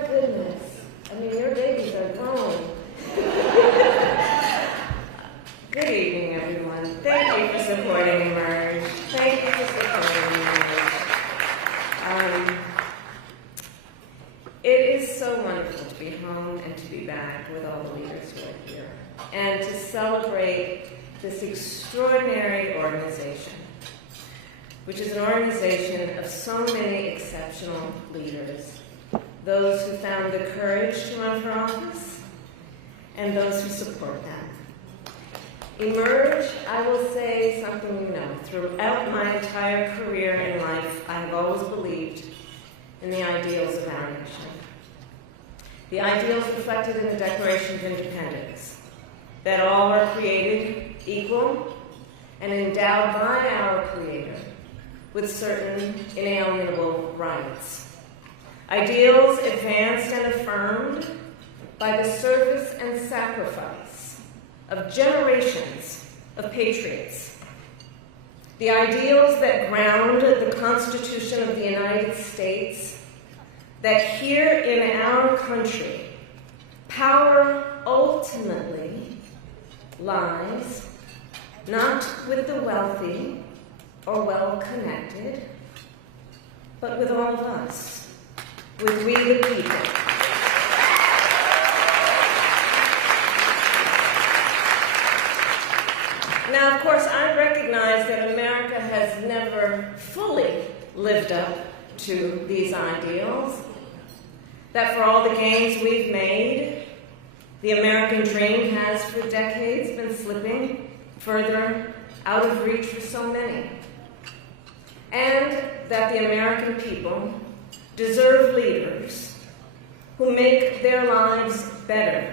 my goodness. I mean, your babies are grown. Good evening, everyone. Thank you for supporting Emerge. Thank you for supporting Emerge. It is so wonderful to be home and to be back with all the leaders who are here and to celebrate this extraordinary organization, which is an organization of so many exceptional leaders, those who found the courage to run for office and those who support them. Emerge, I will say something you know. Throughout my entire career in life, I have always believed in the ideals of our nation. The ideals reflected in the Declaration of Independence, that all are created equal and endowed by our Creator with certain inalienable rights. Ideals advanced and affirmed by the service and sacrifice of generations of patriots. The ideals that ground the Constitution of the United States, that here in our country, power ultimately lies not with the wealthy or well-connected, but with all of us, with we the people. Now, of course, I recognize that America has never fully lived up to these ideals, that for all the gains we've made, the American dream has for decades been slipping further out of reach for so many, and that the American people deserve leaders who make their lives better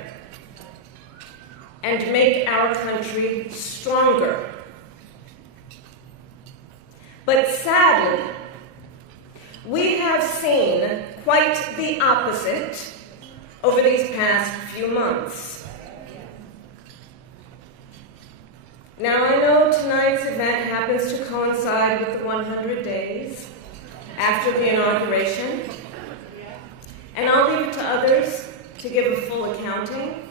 and make our country stronger. But sadly, we have seen quite the opposite over these past few months. Now, I know tonight's event happens to coincide with the 100 days after the inauguration, and I'll leave it to others to give a full accounting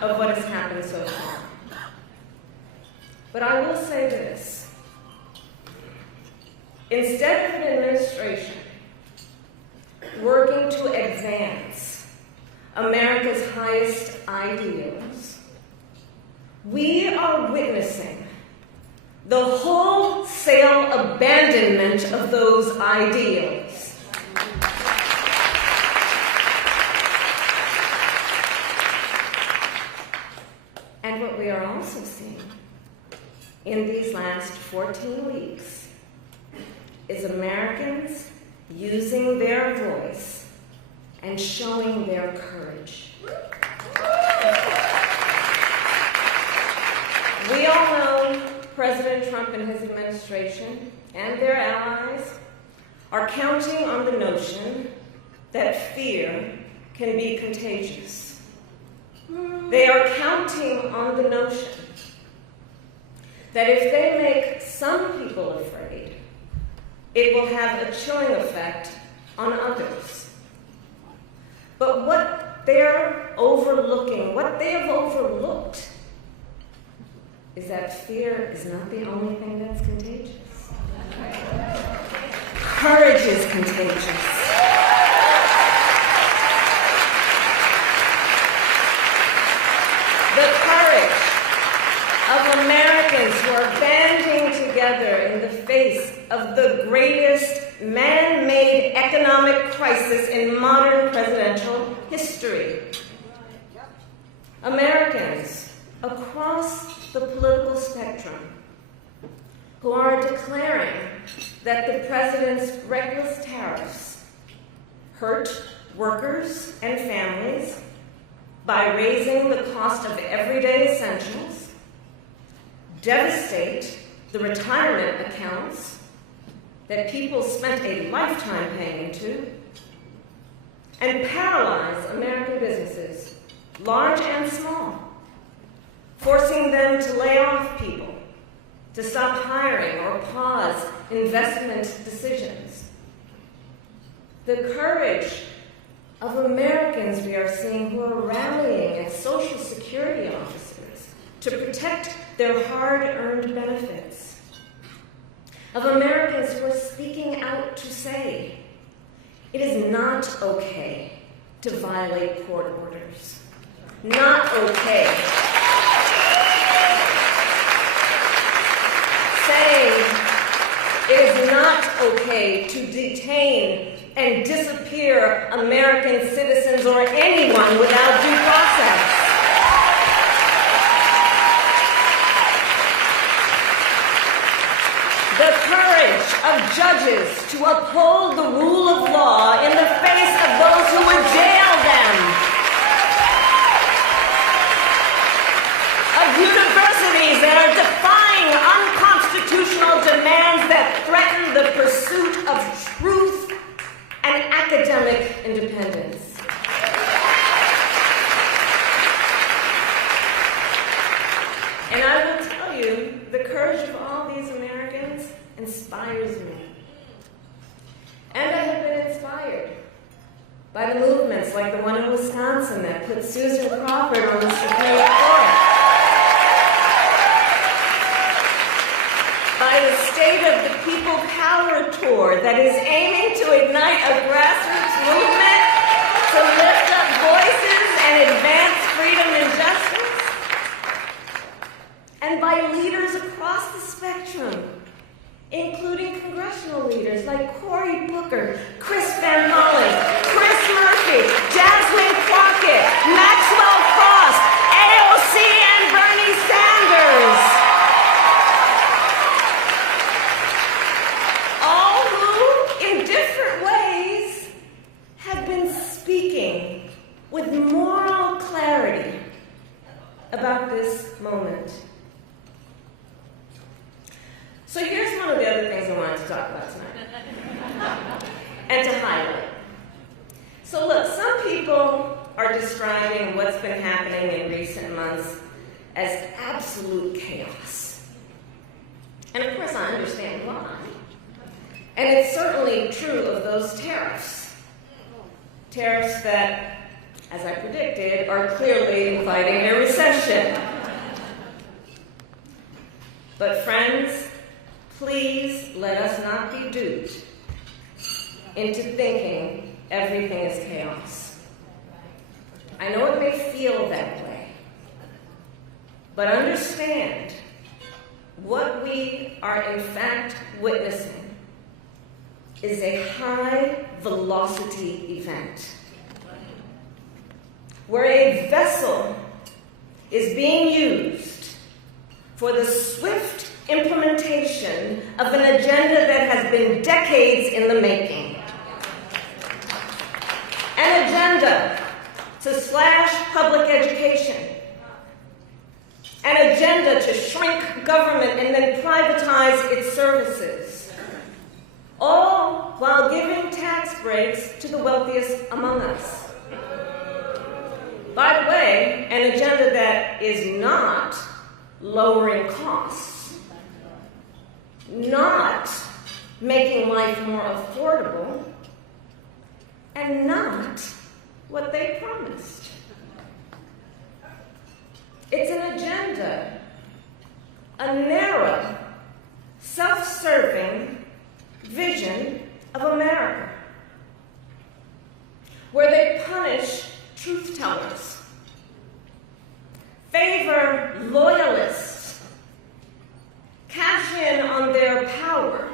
of what has happened so far. But I will say this. Instead of an administration working to advance America's highest ideals, we are witnessing the wholesale abandonment of those ideals. And what we are also seeing in these last 14 weeks is Americans using their voice and showing their courage. We all know President Trump and his administration and their allies are counting on the notion that fear can be contagious. They are counting on the notion that if they make some people afraid, it will have a chilling effect on others. But what they're overlooking, what they have overlooked, is that fear is not the only thing that's contagious. Courage is contagious. The courage of Americans who are banding together in the face of the greatest man-made economic crisis in modern presidential history. Americans across the political spectrum who are declaring that the president's reckless tariffs hurt workers and families by raising the cost of everyday essentials, devastate the retirement accounts that people spent a lifetime paying into, and paralyze American businesses, large and small, forcing them to lay off people, to stop hiring or pause investment decisions. The courage of Americans we are seeing who are rallying as Social Security officers to protect their hard-earned benefits. Of Americans who are speaking out to say, it is not okay to violate court orders. Not okay. Saying it is not okay to detain and disappear American citizens or anyone without due process. The courage of judges to uphold the rule of law in the face of those who would jail them. Of universities that are defying unconstitutional demands that threaten the pursuit of truth and academic independence. And I will tell you, the courage of all these Americans inspires me. And I have been inspired by the movements like the one in Wisconsin that put Susan Crawford on the Supreme Court. By the State of the People Power Tour that is aiming to ignite a grassroots movement to lift up voices and advance freedom and justice. And by leaders across the spectrum, including congressional leaders like Cory Booker, Chris Van Hollen, Chris Murphy, Jasmine Crockett, Maxwell Cross, AOC, and Bernie Sanders. All who, in different ways, have been speaking with moral clarity about this moment. So here's one of the other things I wanted to talk about tonight, and to highlight. So look, some people are describing what's been happening in recent months as absolute chaos. And of course I understand why. And it's certainly true of those tariffs. Tariffs that, as I predicted, are clearly inviting a recession. But friends, please let us not be duped into thinking everything is chaos. I know it may feel that way, but understand what we are in fact witnessing is a high-velocity event where a vessel is being used for the swift implementation of an agenda that has been decades in the making. An agenda to slash public education. An agenda to shrink government and then privatize its services. All while giving tax breaks to the wealthiest among us. By the way, an agenda that is not lowering costs. Not making life more affordable, and not what they promised. It's an agenda, a narrow, self-serving vision of America, where they punish truth-tellers, favor loyalists, cash in on their power,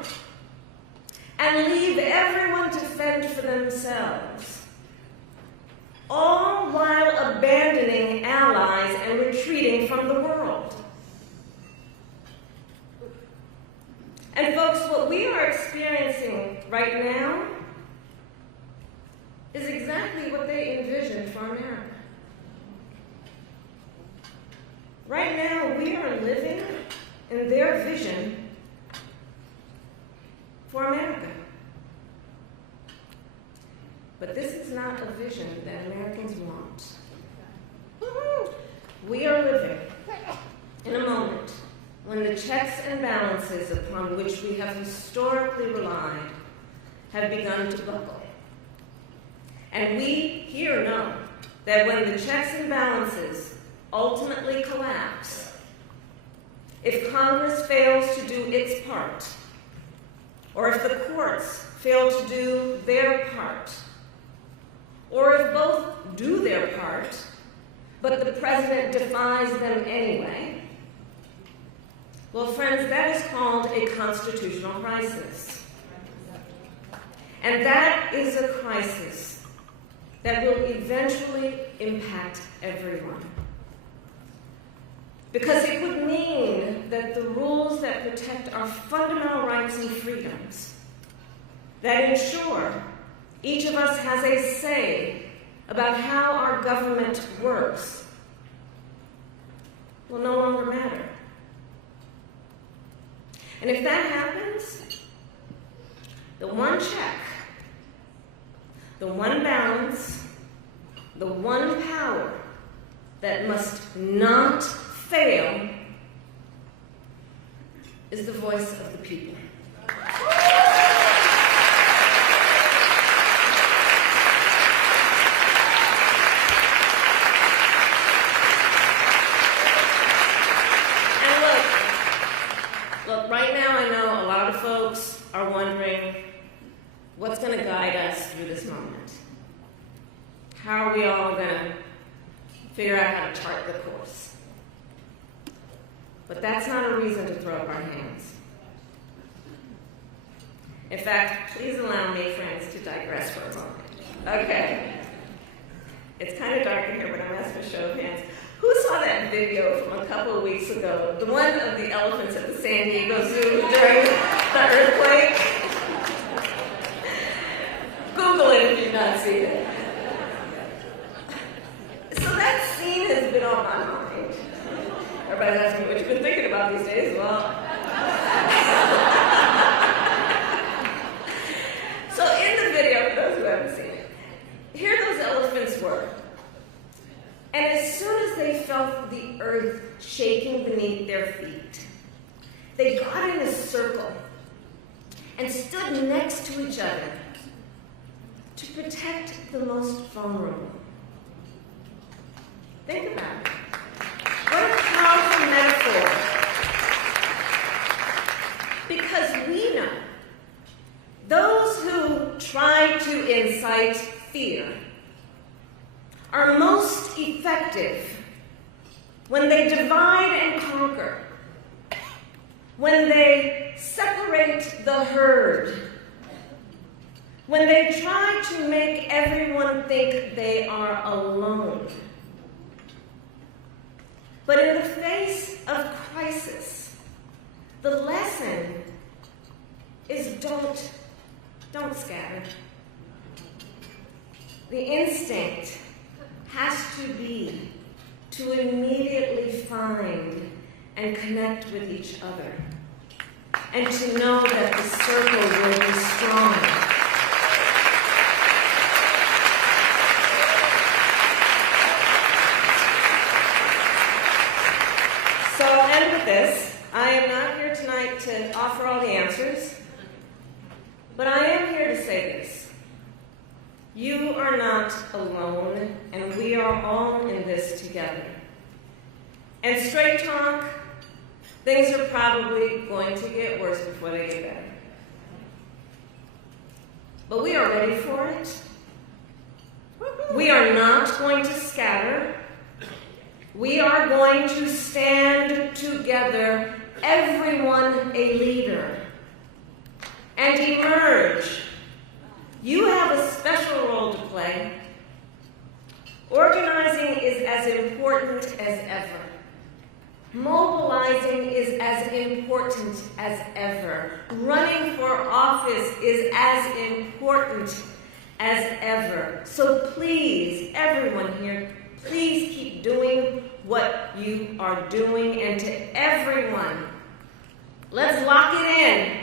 and leave everyone to fend for themselves, all while abandoning allies and retreating from the world. And folks, what we are experiencing right now is exactly what they envisioned for America. Right now, we are living in their vision for America. But this is not a vision that Americans want. We are living in a moment when the checks and balances upon which we have historically relied have begun to buckle. And we here know that when the checks and balances ultimately collapse, if Congress fails to do its part, or if the courts fail to do their part, or if both do their part, but the president defies them anyway, well, friends, that is called a constitutional crisis. And that is a crisis that will eventually impact everyone. Because it would mean that the rules that protect our fundamental rights and freedoms, that ensure each of us has a say about how our government works, will no longer matter. And if that happens, the one check, the one balance, the one power that must not fail is the voice of the people. Look, right now I know a lot of folks are wondering what's going to guide us through this moment. How are we all going to figure out how to chart the course? But that's not a reason to throw up our hands. In fact, please allow me, friends, to digress for a moment. Okay. It's kind of dark in here, but I'm asking for a show of hands. Who saw that video from a couple of weeks ago? The one of the elephants at the San Diego Zoo during the earthquake? Google it if you've not seen it. So that scene has been on my mind. Everybody's asking me what you've been thinking about these days. Well, so in the video, for those who haven't seen it, here those elephants were. And as soon as they felt the earth shaking beneath their feet, they got in a circle and stood next to each other to protect the most vulnerable. Think about it. What a powerful metaphor. Because we know those who try to incite fear are most effective when they divide and conquer, when they separate the herd, when they try to make everyone think they are alone. But in the face of crisis, the lesson is don't scatter. The instinct has to be to immediately find and connect with each other, and to know that the circle will be strong. So I'll end with this. I am not here tonight to offer all the answers, but I am here to say this. You are not alone, and we are all in this together. And straight talk, things are probably going to get worse before they get better. But we are ready for it. We are not going to scatter. We are going to stand together, everyone a leader, and emerge. You have a special role to play. Organizing is as important as ever. Mobilizing is as important as ever. Running for office is as important as ever. So please, everyone here, please keep doing what you are doing. And to everyone, let's lock it in.